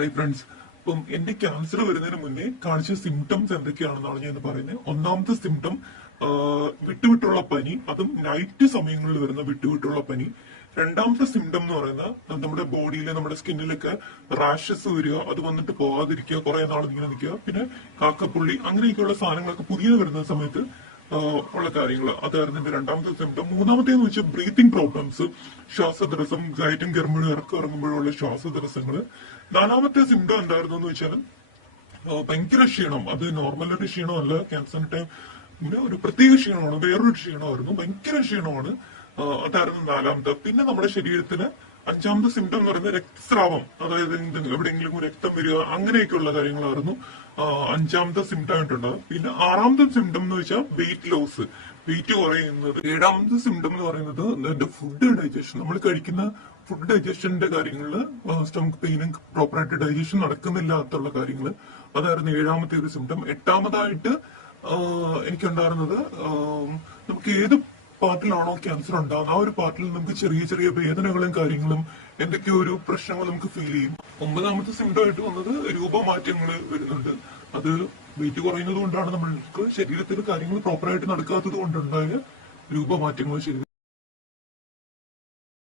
Hi friends, ഇപ്പം എന്റെ cancer വരുന്നതിന് മുന്നേ കാണിച്ച സിംറ്റംസ് എന്തൊക്കെയാണെന്നാണ് ഞാൻ പറയുന്നത്. ഒന്നാമത്തെ സിംറ്റം വിട്ടുവിട്ടുള്ള പനി, അതും നൈറ്റ് സമയങ്ങളിൽ വരുന്ന വിട്ടുവിട്ടുള്ള പനി. രണ്ടാമത്തെ സിംറ്റം എന്ന് പറയുന്നത് നമ്മുടെ ബോഡിയിലെ നമ്മുടെ സ്കിന്നിലൊക്കെ റാഷസ് വരിക, അത് വന്നിട്ട് പോകാതിരിക്കുക, കുറെ നാൾ ഇങ്ങനെ നിൽക്കുക, പിന്നെ കാക്കപ്പുള്ളി അങ്ങനെയൊക്കെയുള്ള സാധനങ്ങളൊക്കെ പുതിയത് വരുന്ന സമയത്ത് ഉള്ള കാര്യങ്ങൾ. അതായിരുന്നു എന്റെ രണ്ടാമത്തെ സിംറ്റം. മൂന്നാമത്തേന്ന് വെച്ചാൽ ബ്രീത്തിങ് പ്രോബ്ലംസ്, ശ്വാസതടസ്സം, കയറ്റം കയറുമ്പോഴും ഇറങ്ങുമ്പോഴുള്ള ശ്വാസതടസ്സങ്ങള്. നാലാമത്തെ സിംറ്റം എന്തായിരുന്നു എന്ന് വെച്ചാൽ ഭയങ്കര ക്ഷീണം. അത് നോർമലായിട്ട് ക്ഷീണമല്ല, ക്യാൻസർ ടൈം ഇങ്ങനെ ഒരു പ്രത്യേക ക്ഷീണമാണ്, വേറൊരു ക്ഷീണമായിരുന്നു, ഭയങ്കര ക്ഷീണമാണ്. അതായിരുന്നു നാലാമത്തെ. പിന്നെ നമ്മുടെ ശരീരത്തിന് അഞ്ചാമത്തെ സിംറ്റം എന്ന് പറയുന്നത് രക്തസ്രാവം, അതായത് എവിടെയെങ്കിലും രക്തം വരിക, അങ്ങനെയൊക്കെയുള്ള കാര്യങ്ങളായിരുന്നു അഞ്ചാമത്തെ സിംറ്റം ആയിട്ടുണ്ടാവും. പിന്നെ ആറാമത്തെ സിംറ്റം എന്ന് വെച്ചാൽ വെയിറ്റ് ലോസ്, വെയിറ്റ് കുറയുന്നത്. ഏഴാമത്തെ സിംറ്റം എന്ന് പറയുന്നത് എന്റെ ഫുഡ് ഡൈജഷൻ, നമ്മൾ കഴിക്കുന്ന ഫുഡ് ഡൈജഷന്റെ കാര്യങ്ങളിൽ സ്റ്റമക്ക് പെയിനും പ്രോപ്പറായിട്ട് ഡൈജഷൻ നടക്കുന്നില്ലാത്തുള്ള കാര്യങ്ങൾ. അതായിരുന്നു ഏഴാമത്തെ ഒരു സിംറ്റം. എട്ടാമതായിട്ട് എനിക്കുണ്ടായിരുന്നത് നമുക്ക് ഏത് പാർട്ടിലാണോ ക്യാൻസർ ഉണ്ടാകുന്നത് ആ ഒരു പാർട്ടിൽ നമുക്ക് ചെറിയ ചെറിയ വേദനകളും കാര്യങ്ങളും എന്തൊക്കെയോ ഒരു പ്രശ്നങ്ങൾ നമുക്ക് ഫീൽ ചെയ്യും. ഒമ്പതാമത്തെ സിംറ്റം ആയിട്ട് വന്നത് രൂപമാറ്റങ്ങൾ വരുന്നുണ്ട്. അത് വെയിറ്റ് കുറയുന്നത് കൊണ്ടാണ് നമ്മൾക്ക് ശരീരത്തിൽ കാര്യങ്ങൾ പ്രോപ്പറായിട്ട് നടക്കാത്തത് കൊണ്ടുണ്ടായ രൂപമാറ്റങ്ങൾ ശരി